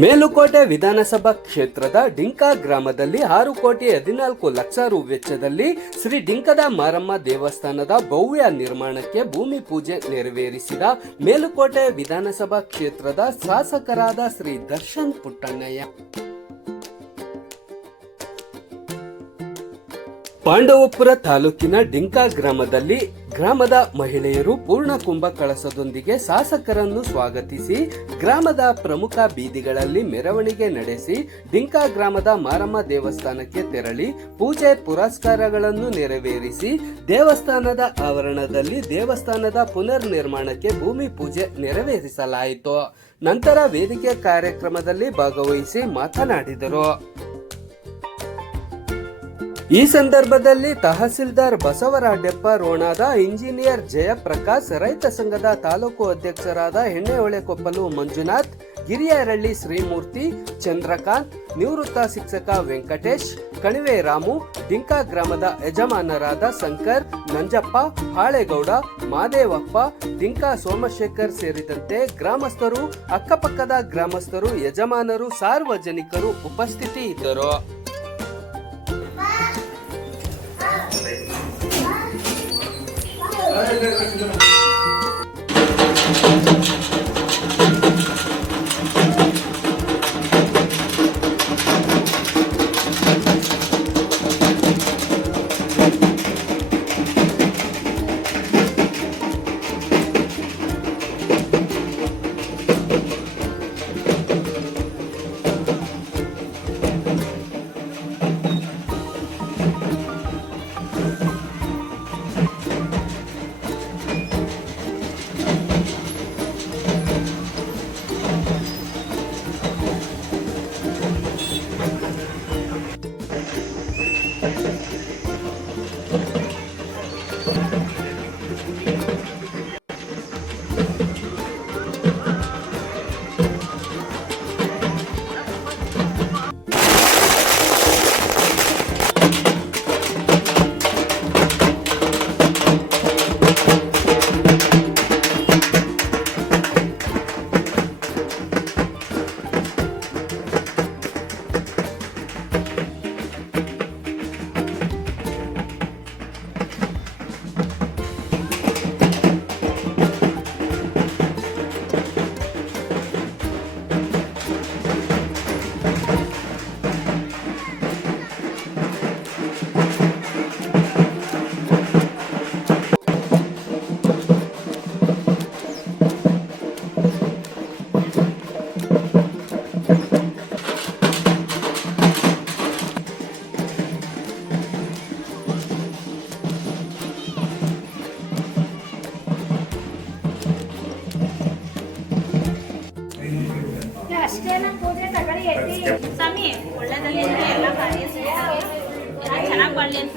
ಮೇಲುಕೋಟೆ ವಿಧಾನಸಭಾ ಕ್ಷೇತ್ರದ ಡಿಂಕ ಗ್ರಾಮದಲ್ಲಿ 6,14,00,000 ರು ವೆಚ್ಚದಲ್ಲಿ ಶ್ರೀ ಡಿಂಕದ ಮಾರಮ್ಮ ದೇವಸ್ಥಾನದ ಭವ್ಯ ನಿರ್ಮಾಣಕ್ಕೆ ಭೂಮಿ ಪೂಜೆ ನೆರವೇರಿಸಿದ ಮೇಲುಕೋಟೆ ವಿಧಾನಸಭಾ ಕ್ಷೇತ್ರದ ಶಾಸಕರಾದ ಶ್ರೀ ದರ್ಶನ್ ಪುಟ್ಟಣ್ಣಯ್ಯ. ಪಾಂಡವಪುರ ತಾಲೂಕಿನ ಡಿಂಕ ಗ್ರಾಮದಲ್ಲಿ ಗ್ರಾಮದ ಮಹಿಳೆಯರು ಪೂರ್ಣ ಕುಂಭ ಕಳಸದೊಂದಿಗೆ ಶಾಸಕರನ್ನು ಸ್ವಾಗತಿಸಿ ಗ್ರಾಮದ ಪ್ರಮುಖ ಬೀದಿಗಳಲ್ಲಿ ಮೆರವಣಿಗೆ ನಡೆಸಿ ಡಿಂಕ ಗ್ರಾಮದ ಮಾರಮ್ಮ ದೇವಸ್ಥಾನಕ್ಕೆ ತೆರಳಿ ಪೂಜೆ ಪುರಸ್ಕಾರಗಳನ್ನು ನೆರವೇರಿಸಿ ದೇವಸ್ಥಾನದ ಆವರಣದಲ್ಲಿ ದೇವಸ್ಥಾನದ ಪುನರ್ ನಿರ್ಮಾಣಕ್ಕೆ ಭೂಮಿ ಪೂಜೆ ನೆರವೇರಿಸಲಾಯಿತು. ನಂತರ ವೇದಿಕೆ ಕಾರ್ಯಕ್ರಮದಲ್ಲಿ ಭಾಗವಹಿಸಿ ಮಾತನಾಡಿದರು. ಈ ಸಂದರ್ಭದಲ್ಲಿ ತಹಸೀಲ್ದಾರ್ ಬಸವರಾಜಪ್ಪ ರೋಣಾದ, ಇಂಜಿನಿಯರ್ ಜಯಪ್ರಕಾಶ್, ರೈತ ಸಂಘದ ತಾಲೂಕು ಅಧ್ಯಕ್ಷರಾದ ಹೆಣ್ಣೆಹೊಳೆಕೊಪ್ಪಲು ಮಂಜುನಾಥ್, ಗಿರಿಯರಳ್ಳಿ ಶ್ರೀಮೂರ್ತಿ, ಚಂದ್ರಕಾಂತ್, ನಿವೃತ್ತ ಶಿಕ್ಷಕ ವೆಂಕಟೇಶ್, ಕಣಿವೆ ರಾಮು, ಡಿಂಕ ಗ್ರಾಮದ ಯಜಮಾನರಾದ ಶಂಕರ್, ನಂಜಪ್ಪ, ಹಾಳೇಗೌಡ, ಮಾದೇವಪ್ಪ, ಡಿಂಕ ಸೋಮಶೇಖರ್ ಸೇರಿದಂತೆ ಗ್ರಾಮಸ್ಥರು, ಅಕ್ಕಪಕ್ಕದ ಗ್ರಾಮಸ್ಥರು, ಯಜಮಾನರು, ಸಾರ್ವಜನಿಕರು ಉಪಸ್ಥಿತಿ ಇದ್ದರು. ಸ್ವಾಮಿ ಒಳ್ಳೆದಲ್ಲಿ ಎಲ್ಲ ಕಾರ್ಯ ಚೆನ್ನಾಗಿ ಮಾಡಲಿ ಅಂತ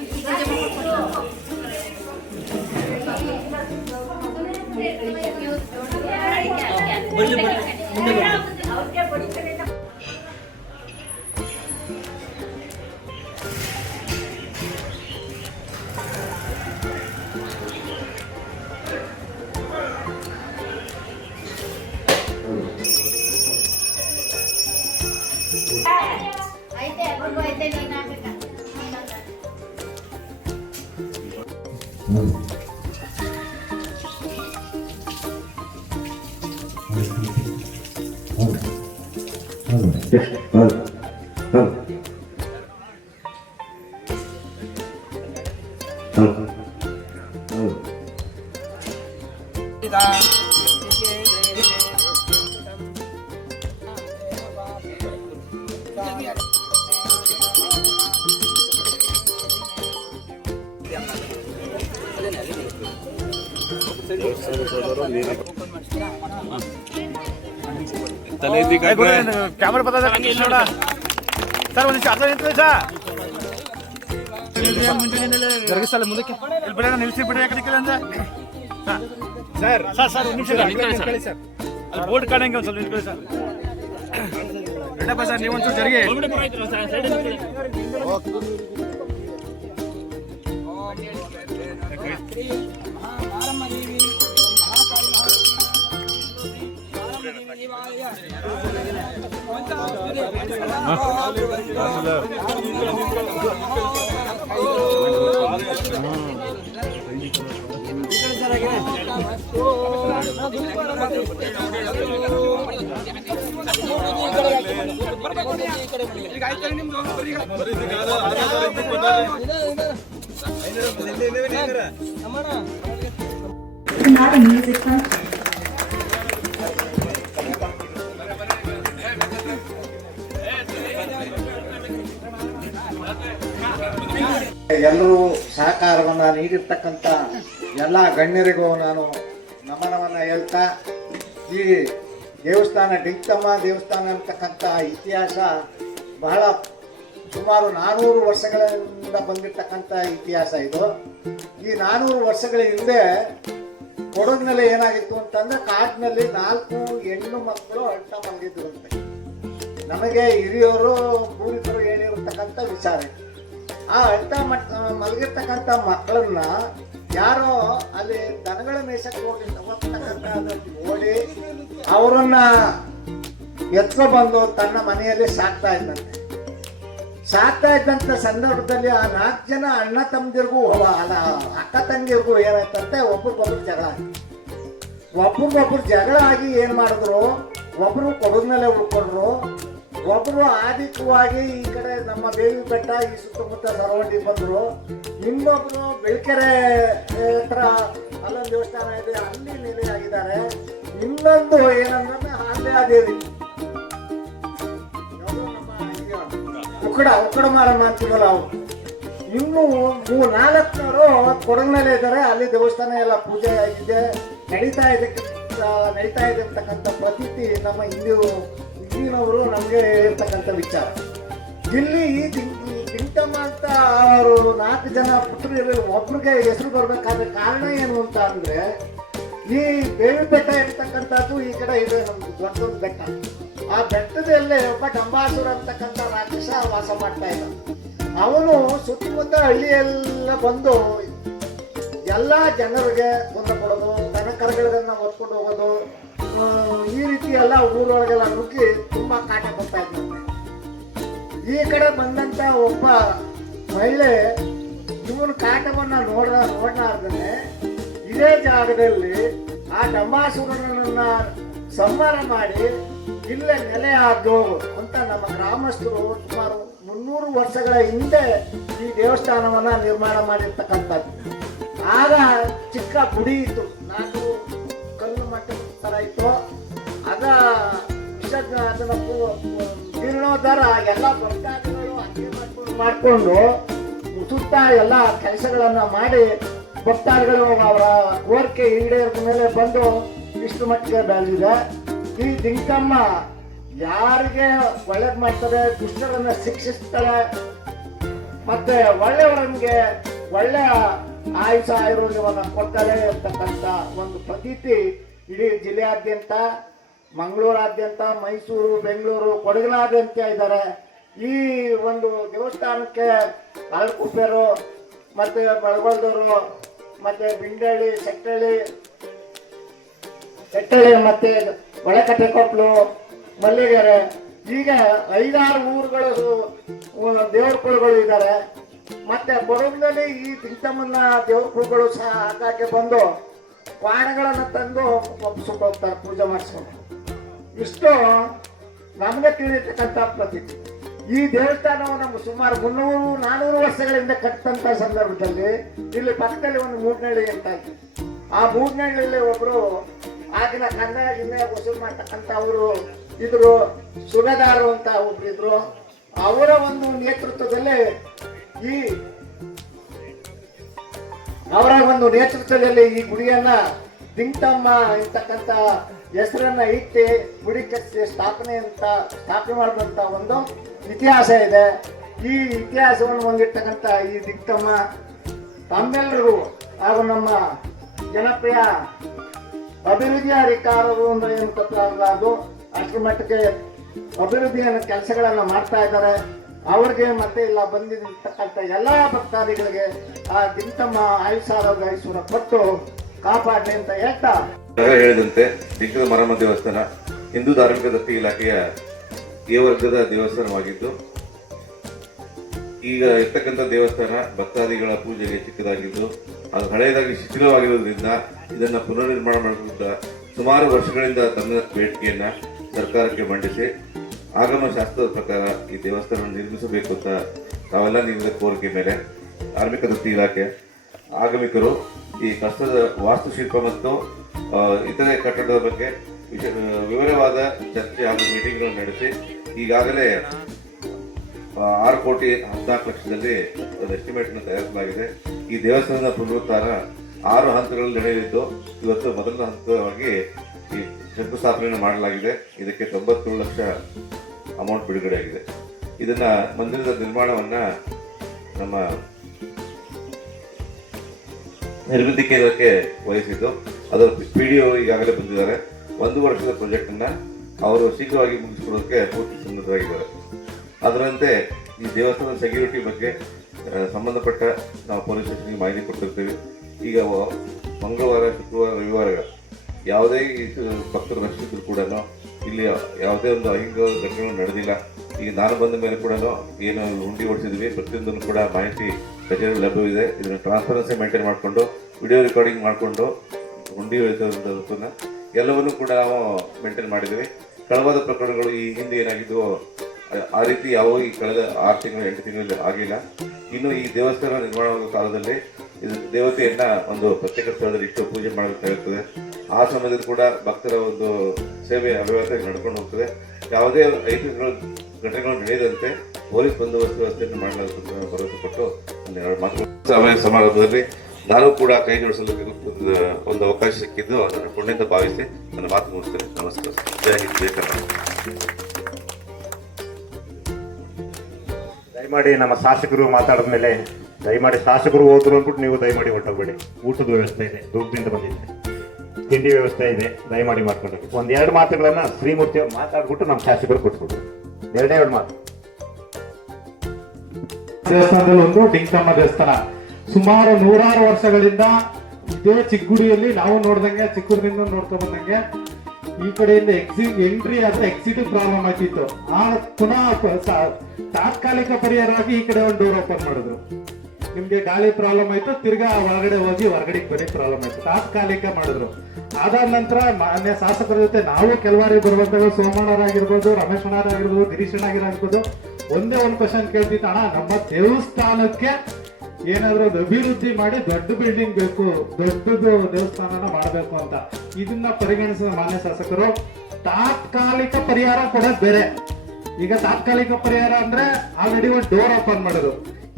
कैमरा पता था सर ಒಂದು ಅರ್ಧ ನಿಂತ್ಕೊಳ್ಳಿ ಸರ್ ಸಲ ಮುಂದಕ್ಕೆ ಇಲ್ಲಿ ಬಿಡೋಣ ನಿಲ್ಲಿಸಿ ಬಿಡಿ ಯಾಕಡೆ ಕೆಲ ಅಂತ ಸರ್ ಸರ್ ಸರ್ ಒಂದು ನಿಮಿಷ ನಿಂತ್ಕೊಳ್ಳಿ ಸರ್ ಅಲ್ಲಿ ಬೋರ್ಡ್ ಕಾಣಂಗೆ ಒಂದು ಸ್ವಲ್ಪ ನಿಂತ್ಕೊಳ್ಳಿ ಸರ್ ರೆಡ್ಡಪ್ಪ ಸರ್ ನೀವು ಒಂದು ಜರಿಗೆ Not a music function. ಎಲ್ಲರೂ ಸಹಕಾರವನ್ನು ನೀಡಿರ್ತಕ್ಕಂಥ ಎಲ್ಲ ಗಣ್ಯರಿಗೂ ನಾನು ನಮನವನ್ನು ಹೇಳ್ತಾ, ಈ ದೇವಸ್ಥಾನ ಡಿಂಕಮ್ಮ ದೇವಸ್ಥಾನ ಅಂತಕ್ಕಂಥ ಇತಿಹಾಸ ಬಹಳ ಸುಮಾರು 400 ವರ್ಷಗಳಿಂದ ಬಂದಿರತಕ್ಕಂಥ ಇತಿಹಾಸ ಇದು. ಈ 400 ವರ್ಷಗಳ ಹಿಂದೆ ಕೊಡಗಿನಲ್ಲಿ ಏನಾಗಿತ್ತು ಅಂತಂದ್ರೆ, ಕಾಡಿನಲ್ಲಿ 4 ಹೆಣ್ಣು ಮಕ್ಕಳು ಅಳ್ತ ಮಲಗಿದ್ರು ಅಂತೆ. ನಮಗೆ ಹಿರಿಯವರು ಪೂರ್ವಿಕರು ಹೇಳಿರತಕ್ಕಂಥ ವಿಚಾರ. ಆ ಅಳ್ತ ಮಲಗಿರ್ತಕ್ಕಂಥ ಮಕ್ಕಳನ್ನ ಯಾರೋ ಅಲ್ಲಿ ದನಗಳ ಮೇಸಕ್ಕೆ ಹೋಗ್ತಕ್ಕಂಥ ಓಡಿ ಅವರನ್ನ ಎತ್ಕೊ ಬಂದು ತನ್ನ ಮನೆಯಲ್ಲಿ ಸಾಕ್ತಾ ಇದ್ದಂತ ಸಂದರ್ಭದಲ್ಲಿ ಆ 4 ಜನ ಅಣ್ಣ ತಮ್ಮದಿರ್ಗೂ ಅಕ್ಕ ತಂಗಿರ್ಗೂ ಏನಾಯ್ತಂತೆ, ಒಬ್ರಿಗೊಬ್ರು ಜಗಳ ಆಗಿ ಏನ್ ಮಾಡಿದ್ರು, ಒಬ್ರು ಕೊಡಗಿನಲ್ಲೇ ಉಳ್ಕೊಂಡ್ರು, ಒಬ್ರು ಆದಿತ್ಯವಾಗಿ ಈ ಕಡೆ ನಮ್ಮ ಬೇವಿ ಬೆಟ್ಟ ಈ ಸುತ್ತಮುತ್ತ ಸರೌಂಡಿ ಬಂದ್ರು, ಇನ್ನೊಬ್ರು ಬೆಳ್ಕೆರೆ ಹತ್ರ ಅಲ್ಲೊಂದು ದೇವಸ್ಥಾನ ಇದೆ ಅಲ್ಲಿ ನೆಲೆಯಾಗಿದ್ದಾರೆ, ಇನ್ನೊಂದು ಏನಂದ್ರೆ ಆಲ್ಯಾದೇವಿ ಉಕ್ಕಡ ಮಾರಮ್ಮ ಅಂತೀವಲ್ಲ ಅವ್ರು, ಇನ್ನು 4 ಕೊಡಗಿನಲ್ಲೇ ಇದ್ದಾರೆ. ಅಲ್ಲಿ ದೇವಸ್ಥಾನ ಎಲ್ಲ ಪೂಜೆ ಆಗಿದೆ, ನಡೀತಾ ಇದೆ ಅಂತಕ್ಕಂಥ ಪ್ರತೀತಿ ನಮ್ಮ ಹಿಂದಿನವರು ನಮಗೆ ಹೇಳಿರ್ತಕ್ಕಂಥ ವಿಚಾರ. ಇಲ್ಲಿ ಡಿಂಕಮ್ಮ ಅಂತ ಅವರು 4 ಜನ ಪುತ್ರರು ಒಬ್ರಿಗೆ ಹೆಸರು ಬರ್ಬೇಕಾದ್ರೆ ಕಾರಣ ಏನು ಅಂತ ಅಂದ್ರೆ, ಈ ಬೇವಿ ಬೆಟ್ಟ ಇರ್ತಕ್ಕಂಥದ್ದು ಈ ಕಡೆ ಇದೆ ನಮ್ದು ದೊಡ್ಡದೊಂದು ಬೆಟ್ಟ. ಆ ಬೆಟ್ಟದಲ್ಲೇ ಒಬ್ಬ ಡಂಬಾಸುರ ಅಂತಕ್ಕಂಥ ರಾಕ್ಷಸ ವಾಸ ಮಾಡ್ತಾ ಇದ್ದ. ಅವನು ಸುತ್ತಮುತ್ತ ಹಳ್ಳಿಯೆಲ್ಲ ಬಂದು ಎಲ್ಲ ಜನರಿಗೆ ತೊಂದರೆ ಕೊಡೋದು, ದನ ಕರುಗಳನ್ನ ಹೊತ್ಕೊಂಡು ಹೋಗೋದು, ಈ ರೀತಿ ಎಲ್ಲ ಊರೊಳಗೆಲ್ಲ ನುಗ್ಗಿ ತುಂಬಾ ಕಾಟ ಕೊಡ್ತಾ ಇದ್ದಂತೆ. ಈ ಕಡೆ ಬಂದಂತ ಒಬ್ಬ ಮಹಿಳೆ ಇವನ ಕಾಟವನ್ನ ನೋಡಲಾರ್ದೇ ಇದೇ ಜಾಗದಲ್ಲಿ ಆ ಡಂಬಾಸುರನನ್ನ ಸಂಹಾರ ಮಾಡಿ ಇಲ್ಲೇ ನೆಲೆ ಆದ್ದು ಅಂತ ನಮ್ಮ ಗ್ರಾಮಸ್ಥರು ಸುಮಾರು 300 ವರ್ಷಗಳ ಹಿಂದೆ ಈ ದೇವಸ್ಥಾನವನ್ನ ನಿರ್ಮಾಣ ಮಾಡಿರ್ತಕ್ಕಂಥದ್ದು. ಆಗ ಚಿಕ್ಕ ಗುಡಿ ಇತ್ತು, 4 ಕಲ್ಲು ಮಟ್ಟ ತರ ಇತ್ತು. ಅದನ್ನ ಜೀರ್ಣೋದ್ಧಾರ ಎಲ್ಲ ಭಕ್ತಾದಿಗಳು ಅರ್ಜಿ ಮಾಡ್ಕೊಂಡು ಸುತ್ತ ಎಲ್ಲ ಕೆಲಸಗಳನ್ನ ಮಾಡಿ ಭಕ್ತಾದಿಗಳು ಅವರ ಕೋರಿಕೆ ಈಡೇರಿದ ಮೇಲೆ ಬಂದು ಇಷ್ಟು ಮಟ್ಟಿಗೆ ಬೆಳೆದಿದೆ. ಈ ಡಿಂಕಮ್ಮ ಯಾರಿಗೆ ಒಳ್ಳೇದ್ ಮಾಡ್ತಾರೆ, ದುಷ್ಟರನ್ನ ಶಿಕ್ಷಿಸ್ತಾಳೆ, ಮತ್ತೆ ಒಳ್ಳೆಯವರಿಗೆ ಒಳ್ಳೆ ಆಯುರ್ವೇದವನ್ನ ಕೊಡ್ತಾಳೆ ಅಂತಕ್ಕಂಥ ಒಂದು ಪ್ರತೀತಿ ಇಡೀ ಜಿಲ್ಲೆಯಾದ್ಯಂತ, ಮಂಗಳೂರಾದ್ಯಂತ, ಮೈಸೂರು, ಬೆಂಗಳೂರು, ಕೊಡಗಿನಾದ್ಯಂತ ಇದ್ದಾರೆ. ಈ ಒಂದು ದೇವಸ್ಥಾನಕ್ಕೆ ಅಳಕುಪ್ಪೆರು ಮತ್ತೆ ಬಳಗೊಳದವರು ಮತ್ತೆ ಬಿಂಡಳ್ಳಿ, ಸೆಟ್ಟಳ್ಳಿ ಮತ್ತೆ ಒಳಕಟ್ಟೆ ಕೊಪ್ಪಲು, ಮಲ್ಲಿಗೆರೆ, ಈಗ 5-6 ಊರುಗಳು ದೇವ್ರ ಕುಳಗಳು ಇದ್ದಾರೆ. ಮತ್ತೆ ಕೊಡಗಿನಲ್ಲಿ ಈ ಡಿಂಕಮ್ಮನ ದೇವ್ರ ಕುಳಗಳು ಸಹ ಆಗಾಗ್ಗೆ ಬಂದು ಕ್ವಾಣಗಳನ್ನ ತಂದು ಒಪ್ಪಿಸ್ಕೊಂಡು ಹೋಗ್ತಾರೆ, ಪೂಜೆ ಮಾಡಿಸ್ಕೊಂಡು. ಇಷ್ಟು ನಮಗೆ ತಿಳಿರ್ತಕ್ಕಂಥ ಪ್ರತೀತಿ. ಈ ದೇವಸ್ಥಾನವನ್ನು ಸುಮಾರು 300-400 ವರ್ಷಗಳಿಂದ ಕಟ್ಟಂತ ಸಂದರ್ಭದಲ್ಲಿ ಇಲ್ಲಿ ಪಕ್ಕದಲ್ಲಿ ಒಂದು ಮೂಡ್ನಳ್ಳಿ ಅಂತ ಇತ್ತು. ಆ ಮೂಡ್ನಳ್ಳಿಯಲ್ಲಿ ಒಬ್ರು ಆಗಿನ ಕನ್ನಡ ಜಿಲ್ಲೆ ವಸೂಲು ಮಾಡ್ತಕ್ಕಂಥ ಅವರು ಇದ್ರು, ಸುಗದಾರು ಅಂತ ಒಬ್ರು ಇದ್ರು. ಅವರ ಒಂದು ನೇತೃತ್ವದಲ್ಲಿ ಈ ಗುಡಿಯನ್ನ ಡಿಂಕಮ್ಮ ಇರ್ತಕ್ಕಂಥ ಹೆಸರನ್ನ ಇಟ್ಟು ಗುಡಿ ಕಟ್ಟಿಸಿ ಸ್ಥಾಪನೆ ಮಾಡಿದಂತ ಒಂದು ಇತಿಹಾಸ ಇದೆ. ಈ ಇತಿಹಾಸವನ್ನು ಹೊಂದಿರ್ತಕ್ಕಂಥ ಈ ಡಿಂಕಮ್ಮ ತಮ್ಮೆಲ್ಲರಿಗೂ ಹಾಗೂ ನಮ್ಮ ಜನಪ್ರಿಯ ಅಭಿವೃದ್ಧಿ ಅಧಿಕಾರರು ಅಂದ್ರೆ ಏನು ಗೊತ್ತಾಗಲಾರದು, ಅಷ್ಟರ ಮಟ್ಟಿಗೆ ಅಭಿವೃದ್ಧಿಯ ಕೆಲಸಗಳನ್ನ ಮಾಡ್ತಾ ಇದ್ದಾರೆ. ಅವ್ರಿಗೆ ಮತ್ತೆ ಇಲ್ಲ ಬಂದಿರ್ತಕ್ಕಂಥ ಎಲ್ಲಾ ಭಕ್ತಾದಿಗಳಿಗೆ ಆ ಡಿಂಕಮ್ಮ ಆಯುಷ್ಯ ಕೊಟ್ಟು ಕಾಪಾಡಲಿ ಅಂತ ಹೇಳ್ತಾ ಹೇಳಿದಂತೆ ಡಿಂಕದ ಮಾರಮ್ಮ ದೇವಸ್ಥಾನ ಹಿಂದೂ ಧಾರ್ಮಿಕ ದತ್ತಿ ಇಲಾಖೆಯ ಎ ವರ್ಗದ ದೇವಸ್ಥಾನವಾಗಿದ್ದು, ಈಗ ಇರ್ತಕ್ಕಂಥ ದೇವಸ್ಥಾನ ಭಕ್ತಾದಿಗಳ ಪೂಜೆಗೆ ಚಿಕ್ಕದಾಗಿದ್ದು ಅದು ಹಳೆಯದಾಗಿ ಶಿಥಿಲವಾಗಿರುವುದರಿಂದ ಇದನ್ನು ಪುನರ್ನಿರ್ಮಾಣ ಮಾಡುತ್ತಾ ಸುಮಾರು ವರ್ಷಗಳಿಂದ ತನ್ನ ಬೇಡಿಕೆಯನ್ನ ಸರ್ಕಾರಕ್ಕೆ ಮಂಡಿಸಿ ಆಗಮ ಶಾಸ್ತ್ರದ ಪ್ರಕಾರ ಈ ದೇವಸ್ಥಾನ ನಿರ್ಮಿಸಬೇಕು ಅಂತ ತಾವೆಲ್ಲ ನೀಡಿದ ಕೋರಿಕೆ ಮೇಲೆ ಧಾರ್ಮಿಕ ದತ್ತಿ ಇಲಾಖೆ ಆಗಮಿಕರು ಈ ಕಷ್ಟದ ವಾಸ್ತುಶಿಲ್ಪ ಮತ್ತು ಇತರೆ ಕಟ್ಟಡದ ಬಗ್ಗೆ ವಿವರವಾದ ಚರ್ಚೆ ಹಾಗೂ ಮೀಟಿಂಗ್ಗಳನ್ನು ನಡೆಸಿ ಈಗಾಗಲೇ 6,14,00,000 ಒಂದು ಎಸ್ಟಿಮೇಟ್ ತಯಾರಿಸಲಾಗಿದೆ. ಈ ದೇವಸ್ಥಾನದ ಪುನರುದ್ಧಾರ 6 ಹಂತಗಳಲ್ಲಿ ನಡೆಯಲಿದ್ದು ಇವತ್ತು ಮೊದಲ ಹಂತವಾಗಿ ಈ ಶಂಕುಸ್ಥಾಪನೆಯನ್ನು ಮಾಡಲಾಗಿದೆ. ಇದಕ್ಕೆ 97 ಲಕ್ಷ ಅಮೌಂಟ್ ಬಿಡುಗಡೆಯಾಗಿದೆ. ಇದನ್ನ ಮಂದಿರದ ನಿರ್ಮಾಣವನ್ನ ನಮ್ಮ ನಿರ್ಮಿತಿ ಕೇಂದ್ರಕ್ಕೆ ವಹಿಸಿದ್ದು ಅದರ PDO ಈಗಾಗಲೇ ಬಂದಿದ್ದಾರೆ. 1 ವರ್ಷದ ಪ್ರಾಜೆಕ್ಟ್ ಅನ್ನ ಅವರು ಶೀಘ್ರವಾಗಿ ಮುಗಿಸಿಕೊಡೋದಕ್ಕೆ ಪೂರ್ತಿ ಸನ್ನದ್ಧರಾಗಿದ್ದಾರೆ. ಅದರಂತೆ ಈ ದೇವಸ್ಥಾನದ ಸೆಕ್ಯೂರಿಟಿ ಬಗ್ಗೆ ಸಂಬಂಧಪಟ್ಟ ನಾವು ಪೊಲೀಸ್ ಸ್ಟೇಷನ್ಗೆ ಮಾಹಿತಿ ಕೊಟ್ಟಿರ್ತೀವಿ. ಈಗ ಮಂಗಳವಾರ, ಶುಕ್ರವಾರ, ರವಿವಾರ ಯಾವುದೇ ಭಕ್ತರು ರಕ್ಷಿಸಿದ್ರು ಕೂಡ ಇಲ್ಲಿ ಯಾವುದೇ ಒಂದು ಅಹಿಂದ ಘಟನೆಗಳು ನಡೆದಿಲ್ಲ. ಈಗ ನಾನು ಬಂದ ಮೇಲೆ ಕೂಡ ಏನು ಹುಂಡಿ ಓಡಿಸಿದ್ವಿ ಪ್ರತಿಯೊಂದನ್ನು ಕೂಡ ಮಾಹಿತಿ ಕಚೇರಿ ಲಭ್ಯವಿದೆ. ಇದನ್ನು ಟ್ರಾನ್ಸ್ಪರೆನ್ಸಿ ಮೇಂಟೈನ್ ಮಾಡಿಕೊಂಡು ವಿಡಿಯೋ ರೆಕಾರ್ಡಿಂಗ್ ಮಾಡಿಕೊಂಡು ಹುಂಡಿ ಹೊಡೆಸೋದನ್ನ ಎಲ್ಲವನ್ನೂ ಕೂಡ ನಾವು ಮೇಂಟೈನ್ ಮಾಡಿದ್ದೀವಿ. ಕಳವಾದ ಪ್ರಕರಣಗಳು ಈ ಹಿಂದೆ ಏನಾಗಿದ್ದು ಆ ರೀತಿ ಯಾವ ಈ ಕಳೆದ 6 ತಿಂಗಳು 8 ತಿಂಗಳಲ್ಲಿ ಆಗಿಲ್ಲ. ಇನ್ನು ಈ ದೇವಸ್ಥಾನ ನಿರ್ಮಾಣವಾದ ಕಾಲದಲ್ಲಿ ಇದು ದೇವತೆಯನ್ನ ಒಂದು ಪ್ರತ್ಯೇಕ ಸ್ಥಳದಲ್ಲಿ ಇಟ್ಟು ಪೂಜೆ ಮಾಡಬೇಕಾಗುತ್ತದೆ. ಆ ಸಮಯದಲ್ಲಿ ಕೂಡ ಭಕ್ತರ ಒಂದು ಸೇವೆ ಅವ್ಯವಸ್ಥೆ ನಡ್ಕೊಂಡು ಹೋಗ್ತದೆ. ಯಾವುದೇ ಐತಿಹಾಸಿಕ ಘಟನೆಗಳು ನಡೆಯದಂತೆ ಪೊಲೀಸ್ ಬಂದೋಬಸ್ತ್ ವ್ಯವಸ್ಥೆಯನ್ನು ಮಾಡಲಾಗುತ್ತದೆ ಭರವಸೆ ಕೊಟ್ಟು ಒಂದೆರಡು ಮಾತುಗಳು ಸಮಾರಂಭದಲ್ಲಿ ನಾನು ಕೂಡ ಕೈ ಜೋಡಿಸಲು ಒಂದು ಅವಕಾಶ ಸಿಕ್ಕಿದ್ದು ನನ್ನ ಪುಣ್ಯದ ಭಾವಿಸಿ ನನ್ನ ಮಾತು ಮುಗಿಸ್ತೇನೆ. ನಮಸ್ಕಾರ. ಜೈ ಹಿಂದ್, ಜೈ ಕರ್ನಾಟಕ. ದಯಮಾಡಿ ನಮ್ಮ ಶಾಸಕರು ಮಾತಾಡಿದ ಮೇಲೆ ದಯಮಾಡಿ ಶಾಸಕರು ಹೋದ್ರು ಅಂದ್ಬಿಟ್ಟು ನೀವು ದಯಮಾಡಿ ಹೊಟ್ಟೋಗ್ಬೇಡಿ. ಊಟದ ವ್ಯವಸ್ಥೆ ಇದೆ, ದುಡ್ಡಿಂದ ಬಂದಿದೆ, ತಿಂಡಿ ವ್ಯವಸ್ಥೆ ಇದೆ, ದಯಮಾಡಿ ಮಾಡ್ಕೊಂಡು 1-2 ಮಾತುಗಳನ್ನ ಶ್ರೀಮೂರ್ತಿ ಅವ್ರು ಮಾತಾಡ್ಬಿಟ್ಟು ನಮ್ಮ ಶಾಸಕರು ಕೊಟ್ಬಿಟ್ಟು 2 ಮಾತು. ದೇವಸ್ಥಾನದಲ್ಲಿ ಒಂದು ಡಿಂಕಮ್ಮ ದೇವಸ್ಥಾನ ಸುಮಾರು 100 ವರ್ಷಗಳಿಂದ ಇದೇ ಚಿಕ್ಕಗುಡಿಯಲ್ಲಿ ನಾವು ನೋಡ್ದಂಗೆ ಚಿಕ್ಕೂರಿನಿಂದ ನೋಡ್ತಾ ಬಂದಂಗೆ ಈ ಕಡೆಯಿಂದ ಎಂಟ್ರಿ ಆದ್ರೆ ಎಕ್ಸಿಟ್ ಪ್ರಾಬ್ಲಮ್ ಆಗ್ತಿತ್ತು. ಆ ಪುನಃ ತಾತ್ಕಾಲಿಕ ಪರಿಹಾರವಾಗಿ ಈ ಕಡೆ ಒಂದು ಡೋರ್ ಓಪನ್ ಮಾಡಿದ್ರು. ನಿಮ್ಗೆ ಗಾಳಿ ಪ್ರಾಬ್ಲಮ್ ಆಯ್ತು, ತಿರ್ಗಾ ಹೊರಗಡೆ ಹೋಗಿ ಹೊರಗಡೆ ಬರೀ ಪ್ರಾಬ್ಲಮ್ ಆಯ್ತು, ತಾತ್ಕಾಲಿಕ ಮಾಡಿದ್ರು. ಅದಾದ ನಂತರ ಮಾನ್ಯ ಶಾಸಕರ ಜೊತೆ ನಾವು ಕೆಲವಾರಿ ಬರುವಂತಹ ಸೋಮಣ್ಣರಾಗಿರ್ಬೋದು, ರಮೇಶಣ್ಣರಾಗಿರ್ಬೋದು, ಗಿರೀಶಣ್ಣಾಗಿರ್ಬೋದು ಒಂದೇ ಒಂದು ಕ್ವಶನ್ ಕೇಳ್ತಿತ್ತು, ಅಣ್ಣ ನಮ್ಮ ದೇವಸ್ಥಾನಕ್ಕೆ ಏನಾದ್ರೂ ಒಂದು ಅಭಿವೃದ್ಧಿ ಮಾಡಿ ದೊಡ್ಡ ಬಿಲ್ಡಿಂಗ್ ಬೇಕು, ದೊಡ್ಡದು ದೇವಸ್ಥಾನನ ಮಾಡಬೇಕು ಅಂತ. ಇದನ್ನ ಪರಿಗಣಿಸಿದ ಮಾನ್ಯ ಶಾಸಕರು ತಾತ್ಕಾಲಿಕ ಪರಿಹಾರ ಕೊಡೋದು ಬೇರೆ. ಈಗ ತಾತ್ಕಾಲಿಕ ಪರಿಹಾರ ಅಂದ್ರೆ ಆಲ್ರೆಡಿ ಒಂದು ಡೋರ್ ಓಪನ್ ಮಾಡೋದು,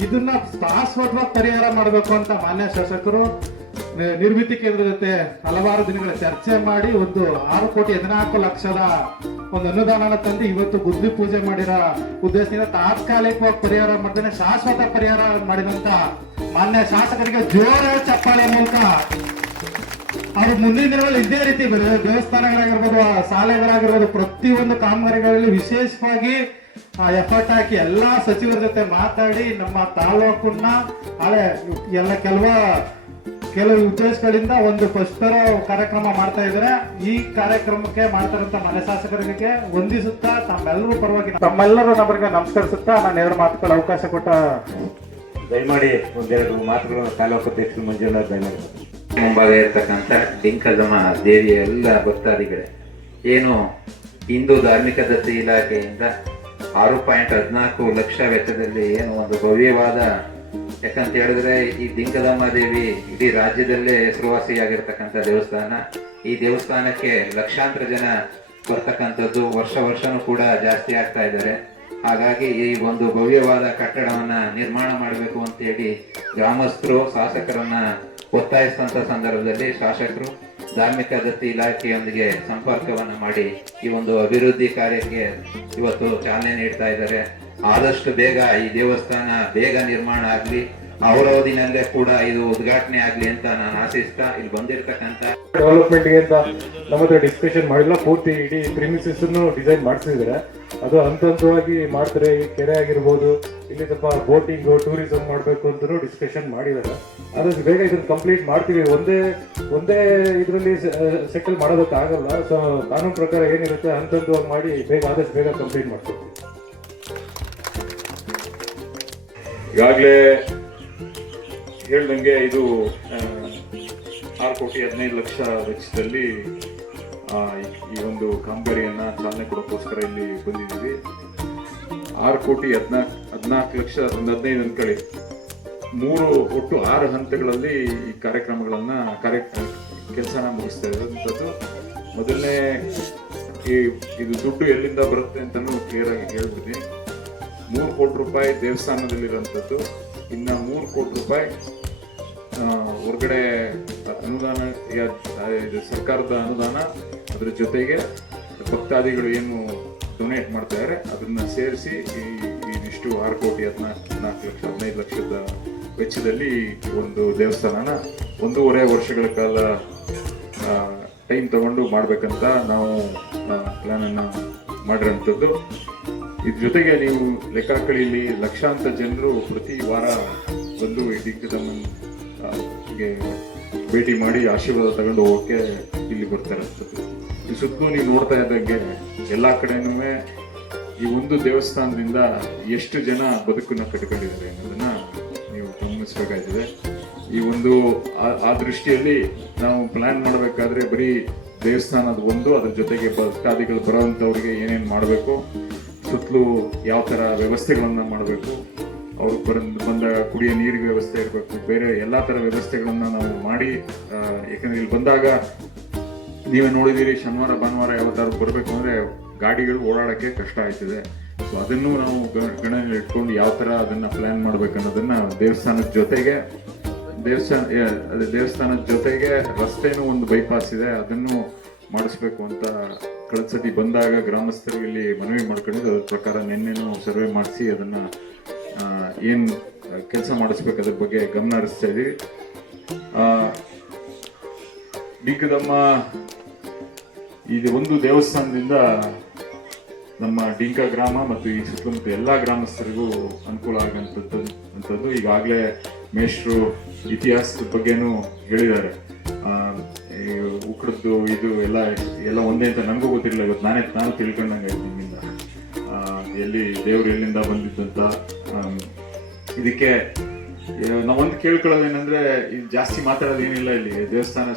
ಇದನ್ನ ಶಾಶ್ವತವಾಗಿ ಪರಿಹಾರ ಮಾಡಬೇಕು ಅಂತ ಮಾನ್ಯ ಶಾಸಕರು ನಿರ್ಮಿತಿ ಕೇಂದ್ರ ಜೊತೆ ಹಲವಾರು ದಿನಗಳ ಚರ್ಚೆ ಮಾಡಿ ಒಂದು 6,14,00,000 ಒಂದು ಅನುದಾನ ತಂದು ಇವತ್ತು ಗುದ್ಲಿ ಪೂಜೆ ಮಾಡಿರೋ ಉದ್ದೇಶದಿಂದ ತಾತ್ಕಾಲಿಕವಾಗಿ ಪರಿಹಾರ ಮಾಡ್ತಾನೆ ಶಾಶ್ವತ ಪರಿಹಾರ ಮಾಡಿದಂತ ಮಾನ್ಯ ಶಾಸಕರಿಗೆ ಜೋರ ಚಪ್ಪಾಳೆ ಮೂಲಕ ಅವರು ಮುಂದಿನ ದಿನಗಳಲ್ಲಿ ಇದೇ ರೀತಿ ದೇವಸ್ಥಾನಗಳಾಗಿರ್ಬೋದು, ಶಾಲೆಗಳಾಗಿರ್ಬೋದು, ಪ್ರತಿಯೊಂದು ಕಾಮಗಾರಿಗಳಲ್ಲಿ ವಿಶೇಷವಾಗಿ ಎಫರ್ಟ್ ಹಾಕಿ ಎಲ್ಲಾ ಸಚಿವರ ಜೊತೆ ಮಾತಾಡಿ ನಮ್ಮ ತಾಲೂಕನ್ನ ಎಲ್ಲ ಕೆಲವು ಉದ್ದೇಶಗಳಿಂದ ಒಂದು ಪುಷ್ಪರ ಕಾರ್ಯಕ್ರಮ ಮಾಡ್ತಾ ಇದ್ದಾರೆ. ಈ ಕಾರ್ಯಕ್ರಮಕ್ಕೆ ಮಾಡ್ತಾರಂತ ಮನೆ ಶಾಸಕರಿಗೆ ವಂದಿಸುತ್ತಾ ತಮ್ಮೆಲ್ಲರೂ ಪರವಾಗಿ ತಮ್ಮೆಲ್ಲರೂ ನಮಗೆ ನಮಸ್ಕರಿಸುತ್ತಾ ನಾನು 2 ಮಾತುಗಳ ಅವಕಾಶ ಕೊಟ್ಟ ದಯಮಾಡಿ 1-2 ಮಾತುಗಳನ್ನು ತಾಲೂಕು ಅಧ್ಯಕ್ಷರು ಮಂಜುನಾಥ್ ದಯಮಾಡಿ. ಮುಂಭಾಗ ಇರತಕ್ಕಂಥ ಡಿಂಕದಮ್ಮ ದೇವಿಯ ಎಲ್ಲ ಭಕ್ತಾದಿಗಳೇ, ಏನು ಹಿಂದೂ ಧಾರ್ಮಿಕ ದತ್ತಿ ಇಲಾಖೆಯಿಂದ 6.14 ಲಕ್ಷ ವೆಚ್ಚದಲ್ಲಿ ಏನು ಒಂದು ಭವ್ಯವಾದ, ಯಾಕಂತ ಹೇಳಿದ್ರೆ ಈ ಡಿಂಕದಮ್ಮ ದೇವಿ ಇಡೀ ರಾಜ್ಯದಲ್ಲೇ ಹೆಸರುವಾಸಿಯಾಗಿರ್ತಕ್ಕಂಥ ದೇವಸ್ಥಾನ. ಈ ದೇವಸ್ಥಾನಕ್ಕೆ ಲಕ್ಷಾಂತರ ಜನ ಬರ್ತಕ್ಕಂಥದ್ದು, ವರ್ಷನೂ ಕೂಡ ಜಾಸ್ತಿ ಆಗ್ತಾ ಇದ್ದಾರೆ. ಹಾಗಾಗಿ ಈ ಒಂದು ಭವ್ಯವಾದ ಕಟ್ಟಡವನ್ನ ನಿರ್ಮಾಣ ಮಾಡಬೇಕು ಅಂತ ಹೇಳಿ ಗ್ರಾಮಸ್ಥರು ಶಾಸಕರನ್ನ ಒತ್ತಾಯಿಸಿದಂತ ಸಂದರ್ಭದಲ್ಲಿ ಶಾಸಕರು ಧಾರ್ಮಿಕ ದತ್ತಿ ಇಲಾಖೆಯೊಂದಿಗೆ ಸಂಪರ್ಕವನ್ನ ಮಾಡಿ ಈ ಒಂದು ಅಭಿವೃದ್ಧಿ ಕಾರ್ಯಕ್ಕೆ ಇವತ್ತು ಚಾಲನೆ ನೀಡ್ತಾ ಇದ್ದಾರೆ. ಆದಷ್ಟು ಬೇಗ ಈ ದೇವಸ್ಥಾನ ಬೇಗ ನಿರ್ಮಾಣ ಆಗ್ಲಿ, ಅವರವಧಿನಲ್ಲೇ ಕೂಡ ಇದು ಉದ್ಘಾಟನೆ ಆಗ್ಲಿ ಅಂತ ನಾನು ಆಶಿಸ್ತಾ ಇಲ್ಲಿ ಬಂದಿರತಕ್ಕಂತ ಡೆವಲಪ್ಮೆಂಟ್ಗೆ ಅಂತ ನಮ್ಮ ಹತ್ರ ಡಿಸ್ಕಷನ್ ಮಾಡಿಲ್ಲ. ಪೂರ್ತಿ ಇಡೀ ಪ್ರಿಮಿಸಸ್ ಡಿಸೈನ್ ಮಾಡಿಸಿದ್ರೆ ಅದು ಹಂತವಾಗಿ ಮಾಡ್ತಾರೆ. ಈ ಕೆರೆ ಆಗಿರ್ಬೋದು, ಇಲ್ಲಿ ಸ್ವಲ್ಪ ಬೋಟಿಂಗ್ ಟೂರಿಸಂ ಮಾಡಬೇಕು ಅಂತಲೂ ಡಿಸ್ಕಷನ್ ಮಾಡಿದ್ದಾರೆ. ಆದಷ್ಟು ಬೇಗ ಇದನ್ನ ಕಂಪ್ಲೀಟ್ ಮಾಡ್ತೀವಿ. ಒಂದೇ ಇದರಲ್ಲಿ ಸೆಟಲ್ ಮಾಡೋದಕ್ಕಾಗಲ್ಲ. ಸೊ ಕಾನೂನು ಪ್ರಕಾರ ಏನಿರುತ್ತೆ ಹಂತವಾಗಿ ಮಾಡಿ ಆದಷ್ಟು ಬೇಗ ಕಂಪ್ಲೀಟ್ ಮಾಡ್ತೀವಿ. ಈಗಾಗಲೇ ಹೇಳ್ದಂಗೆ ಇದು 6,15,00,000 ವೆಚ್ಚದಲ್ಲಿ ಈ ಒಂದು ಕಾಮಗಾರಿಯನ್ನ ಚಾಲನೆ ಕೊಡೋಕ್ಕೋಸ್ಕರ ಇಲ್ಲಿ ಬಂದಿದ್ದೀವಿ. 6,14,00,000 ಒಂದು 15 ಅನ್ಕೊಳ್ಳಿ, ಒಟ್ಟು 6 ಹಂತಗಳಲ್ಲಿ ಈ ಕೆಲಸನ ಮುಗಿಸ್ತಾ ಇರೋಂಥದ್ದು. ಮೊದಲನೇ ಇದು ದುಡ್ಡು ಎಲ್ಲಿಂದ ಬರುತ್ತೆ ಅಂತಲೂ ಕ್ಲಿಯರ್ ಆಗಿ ಹೇಳ್ಬಿಡ್ತೀನಿ. 3 ಕೋಟಿ ರೂಪಾಯಿ ದೇವಸ್ಥಾನದಲ್ಲಿರುವಂಥದ್ದು, ಇನ್ನು 3 ಕೋಟಿ ರೂಪಾಯಿ ಹೊರಗಡೆ ಅನುದಾನ, ಸರ್ಕಾರದ ಅನುದಾನ, ಅದ್ರ ಜೊತೆಗೆ ಭಕ್ತಾದಿಗಳು ಏನು ಡೊನೇಟ್ ಮಾಡ್ತಾರೆ ಅದನ್ನ ಸೇರಿಸಿ ಇದಿಷ್ಟು 6,14,00,000 ವೆಚ್ಚದಲ್ಲಿ ಒಂದು ದೇವಸ್ಥಾನನ 1.5 ವರ್ಷಗಳ ಕಾಲ ಟೈಮ್ ತಗೊಂಡು ಮಾಡ್ಬೇಕಂತ ನಾವು ಪ್ಲಾನನ್ನು ಮಾಡಿರೋಂಥದ್ದು. ಇದ್ರ ಜೊತೆಗೆ ನೀವು ಲೆಕ್ಕ ಹಾಕಿ, ಇಲ್ಲಿ ಲಕ್ಷಾಂತರ ಜನರು ಪ್ರತಿ ವಾರ ಬಂದು ಈ ಡಿಂಕದಮ್ಮನಿಗೆ ಭೇಟಿ ಮಾಡಿ ಆಶೀರ್ವಾದ ತಗೊಂಡು ಹೋಗೋಕ್ಕೆ ಇಲ್ಲಿ ಬರ್ತಾರೆ. ಈ ಸುತ್ತಲೂ ನೀವು ನೋಡ್ತಾ ಇದ್ದಂಗೆ ಎಲ್ಲ ಕಡೆನೂ ಈ ಒಂದು ದೇವಸ್ಥಾನದಿಂದ ಎಷ್ಟು ಜನ ಬದುಕನ್ನ ಕಟ್ಕೊಂಡಿದ್ದಾರೆ ಅನ್ನೋದನ್ನ ನೀವು ಗಮನಿಸಬೇಕಾಗಿದೆ. ಈ ಒಂದು ಆ ದೃಷ್ಟಿಯಲ್ಲಿ ನಾವು ಪ್ಲಾನ್ ಮಾಡಬೇಕಾದ್ರೆ ಬರೀ ದೇವಸ್ಥಾನದ ಅದ್ರ ಜೊತೆಗೆ ಭಕ್ತಾದಿಗಳು ಬರೋವಂಥವ್ರಿಗೆ ಏನೇನು ಮಾಡಬೇಕು, ಸುತ್ತಲೂ ಯಾವ ಥರ ವ್ಯವಸ್ಥೆಗಳನ್ನ ಮಾಡಬೇಕು, ಅವ್ರಿಗೆ ಬಂದಾಗ ಕುಡಿಯೋ ನೀರಿಗೆ ವ್ಯವಸ್ಥೆ ಇರಬೇಕು, ಬೇರೆ ಎಲ್ಲ ಥರ ವ್ಯವಸ್ಥೆಗಳನ್ನ ನಾವು ಮಾಡಿ, ಯಾಕಂದ್ರೆ ಇಲ್ಲಿ ಬಂದಾಗ ನೀವೇ ನೋಡಿದ್ದೀರಿ, ಶನಿವಾರ ಭಾನುವಾರ ಯಾವತ್ತಾದ್ರು ಬರಬೇಕು ಅಂದರೆ ಗಾಡಿಗಳು ಓಡಾಡೋಕ್ಕೆ ಕಷ್ಟ ಆಯ್ತದೆ. ಸೊ ಅದನ್ನು ನಾವು ಗಣನೆಯಲ್ಲಿ ಇಟ್ಕೊಂಡು ಯಾವ ಥರ ಅದನ್ನು ಪ್ಲ್ಯಾನ್ ಮಾಡ್ಬೇಕನ್ನೋದನ್ನ ದೇವಸ್ಥಾನದ ಜೊತೆಗೆ ರಸ್ತೆನೂ ಒಂದು ಬೈಪಾಸ್ ಇದೆ, ಅದನ್ನು ಮಾಡಿಸ್ಬೇಕು ಅಂತ ಕಳೆದ ಸತಿ ಬಂದಾಗ ಗ್ರಾಮಸ್ಥರು ಇಲ್ಲಿ ಮನವಿ ಮಾಡ್ಕೊಂಡಿದ್ದು. ಅದ್ರ ಪ್ರಕಾರ ನಿನ್ನೆನೂ ಸರ್ವೆ ಮಾಡಿಸಿ ಅದನ್ನು ಏನು ಕೆಲಸ ಮಾಡಿಸ್ಬೇಕು ಅದ್ರ ಬಗ್ಗೆ ಗಮನ ಹರಿಸ್ತಾ ಇದ್ದೀವಿ. ಡಿಂಕದಮ್ಮ ಇದು ಒಂದು ದೇವಸ್ಥಾನದಿಂದ ನಮ್ಮ ಡಿಂಕ ಗ್ರಾಮ ಮತ್ತು ಈ ಸುತ್ತಮುತ್ತ ಎಲ್ಲ ಗ್ರಾಮಸ್ಥರಿಗೂ ಅನುಕೂಲ ಆಗುವಂಥದ್ದು. ಈಗಾಗಲೇ ಮೇಷ್ಟ್ರು ಇತಿಹಾಸದ ಬಗ್ಗೆನೂ ಹೇಳಿದ್ದಾರೆ. ಉಕ್ಕಡದ್ದು ಇದು ಎಲ್ಲ ಒಂದೇ ಅಂತ ನನಗೂ ಗೊತ್ತಿರಲಿಲ್ಲ. ಇವತ್ತು ನಾನು ತಿಳ್ಕೊಂಡಂಗೆ ಆಯ್ತು ನಿಮ್ಮಿಂದ, ಎಲ್ಲಿ ದೇವರು ಎಲ್ಲಿಂದ ಬಂದಿದ್ದಂತ. ಇದಕ್ಕೆ ನಾವೊಂದು ಕೇಳ್ಕೊಳ್ಳೋದೇನೆಂದ್ರೆ, ಇದು ಜಾಸ್ತಿ ಮಾತಾಡೋದು ಏನಿಲ್ಲ. ಇಲ್ಲಿ ದೇವಸ್ಥಾನ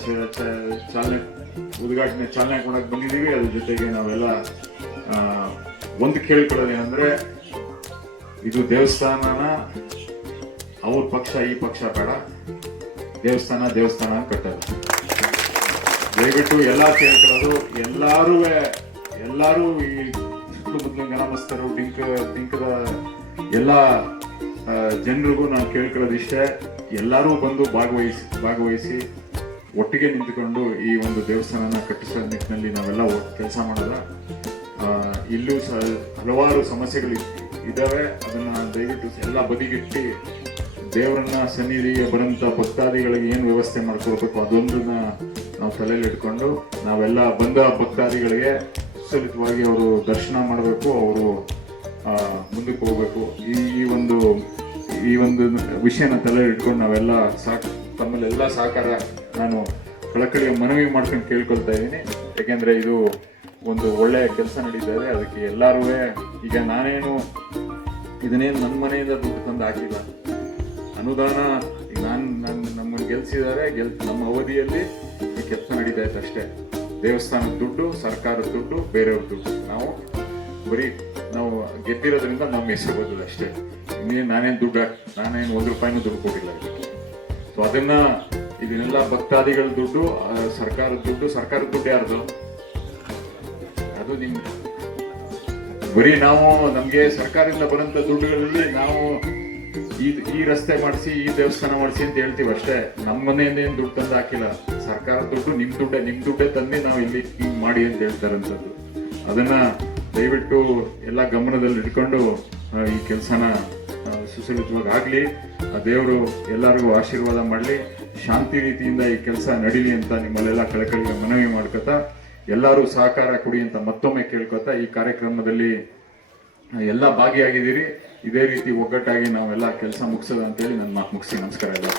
ಚಾಲನೆ ಕೊಡಕ್ಕೆ ಬಂದಿದ್ದೀವಿ. ಅದ್ರ ಜೊತೆಗೆ ನಾವೆಲ್ಲ ಒಂದು ಕೇಳ್ಕೊಳ್ಳೋದೇನೆಂದ್ರೆ, ಇದು ದೇವಸ್ಥಾನನ ಅವ್ರ ಪಕ್ಷ ಈ ಪಕ್ಷ ಬೇಡ, ದೇವಸ್ಥಾನ ಕಟ್ಟೋದು. ದಯವಿಟ್ಟು ಎಲ್ಲ ಕೇಳ್ಕೊಳ್ಳೋದು, ಎಲ್ಲರೂ ಈ ಸುತ್ತಮುತ್ತಲಿನ ಗ್ರಾಮಸ್ಥರು, ಡಿಂಕದ ಎಲ್ಲ ಜನರಿಗೂ ನಾವು ಕೇಳ್ಕೊಳ್ಳೋದಿಷ್ಟೇ, ಎಲ್ಲರೂ ಬಂದು ಭಾಗವಹಿಸಿ ಒಟ್ಟಿಗೆ ನಿಂತುಕೊಂಡು ಈ ಒಂದು ದೇವಸ್ಥಾನನ ಕಟ್ಟಿಸೋ ನಿಟ್ಟಿನಲ್ಲಿ ನಾವೆಲ್ಲ ಕೆಲಸ ಮಾಡೋದ. ಇಲ್ಲೂ ಹಲವಾರು ಸಮಸ್ಯೆಗಳು ಇದ್ದಾವೆ. ಅದನ್ನ ದಯವಿಟ್ಟು ಎಲ್ಲ ಬದಿಗಿಟ್ಟು ದೇವರನ್ನ ಸನ್ನಿಧಿಗೆ ಬರೋಂಥ ಭಕ್ತಾದಿಗಳಿಗೆ ಏನು ವ್ಯವಸ್ಥೆ ಮಾಡ್ಕೊಳ್ಬೇಕು ಅದೊಂದನ್ನ ನಾವು ತಲೆಯಲ್ಲಿ ಇಟ್ಕೊಂಡು ನಾವೆಲ್ಲ ಬಂದ ಭಕ್ತಾದಿಗಳಿಗೆ ಸುಲಲಿತವಾಗಿ ಅವರು ದರ್ಶನ ಮಾಡಬೇಕು, ಅವರು ಮುಂದಕ್ಕೆ ಹೋಗ್ಬೇಕು. ಈ ಒಂದು ವಿಷಯನ ತಲೆಯಲ್ಲಿ ಇಟ್ಕೊಂಡು ನಾವೆಲ್ಲ ತಮ್ಮಲ್ಲೆಲ್ಲ ಸಹಕಾರ ನಾನು ಕಳಕಳಿಯ ಮನವಿ ಮಾಡ್ಕೊಂಡು ಕೇಳ್ಕೊಳ್ತಾ ಇದ್ದೀನಿ. ಯಾಕೆಂದ್ರೆ ಇದು ಒಂದು ಒಳ್ಳೆಯ ಕೆಲಸ ನಡೀತಾ ಇದೆ. ಅದಕ್ಕೆ ಎಲ್ಲರೂ ಈಗ ನಾನೇನು ಇದನ್ನೇನು ನನ್ನ ಮನೆಯಿಂದ ದುಡ್ಡು ತಂದು ಹಾಕಿಲ್ಲ, ಅನುದಾನ ಈಗ ನಮ್ಮನ್ನು ಗೆಲ್ಸಿದ್ದಾರೆ, ನಮ್ಮ ಅವಧಿಯಲ್ಲಿ ಈ ಕೆಲಸ ನಡೀತಾ ಇತ್ತು ಅಷ್ಟೇ. ದೇವಸ್ಥಾನದ ದುಡ್ಡು, ಸರ್ಕಾರದ ದುಡ್ಡು, ಬೇರೆಯವ್ರ ದುಡ್ಡು, ನಾವು ಗೆದ್ದಿರೋದ್ರಿಂದ ನಮ್ಮ ಹೆಸರು ಬರ್ತದೆ ಅಷ್ಟೇ. ನಾನೇನು $1 ರೂಪಾಯಿನೂ ದುಡ್ಡು ಕೊಟ್ಟಿಲ್ಲ. ಸೊ ಇದನ್ನೆಲ್ಲ ಭಕ್ತಾದಿಗಳ ದುಡ್ಡು, ಸರ್ಕಾರದ ದುಡ್ಡು ಯಾರ್ದು? ಅದು ನಿಮ್ಗೆ. ಬರೀ ನಾವು ನಮ್ಗೆ ಸರ್ಕಾರದಿಂದ ಬರೋಂಥ ದುಡ್ಡುಗಳಲ್ಲಿ ನಾವು ಈ ರಸ್ತೆ ಮಾಡಿಸಿ, ಈ ದೇವಸ್ಥಾನ ಮಾಡಿಸಿ ಅಂತ ಹೇಳ್ತೀವಿ ಅಷ್ಟೇ. ನಮ್ಮ ಮನೆಯಿಂದ ಏನು ದುಡ್ಡು ತಂದು ಹಾಕಿಲ್ಲ. ಸರ್ಕಾರದ ದುಡ್ಡು ನಿಮ್ ದುಡ್ಡೇ ತಂದು ನಾವು ಇಲ್ಲಿ ಹಿಂಗ್ ಮಾಡಿ ಅಂತ ಹೇಳ್ತಾರಂಥದ್ದು. ಅದನ್ನ ದಯವಿಟ್ಟು ಎಲ್ಲ ಗಮನದಲ್ಲಿ ಇಟ್ಕೊಂಡು ಈ ಕೆಲಸನ ಸುಸಲಿತವಾಗಿ ಆಗ್ಲಿ, ಆ ದೇವರು ಎಲ್ಲರಿಗೂ ಆಶೀರ್ವಾದ ಮಾಡಲಿ, ಶಾಂತಿ ರೀತಿಯಿಂದ ಈ ಕೆಲಸ ನಡೀಲಿ ಅಂತ ನಿಮ್ಮಲ್ಲೆಲ್ಲ ಕಳಕಳಿಗೆ ಮನವಿ ಮಾಡ್ಕೊತಾ, ಎಲ್ಲರೂ ಸಹಕಾರ ಕೊಡಿ ಅಂತ ಮತ್ತೊಮ್ಮೆ ಕೇಳ್ಕೊತಾ ಈ ಕಾರ್ಯಕ್ರಮದಲ್ಲಿ ಎಲ್ಲ ಭಾಗಿಯಾಗಿದ್ದೀರಿ. ಇದೇ ರೀತಿ ಒಗ್ಗಟ್ಟಾಗಿ ನಾವೆಲ್ಲ ಕೆಲಸ ಮುಗಿಸೋದು ಅಂತೇಳಿ ನನ್ನ ಮಾತು ಮುಗಿಸಿ. ನಮಸ್ಕಾರ ಎಲ್ಲ.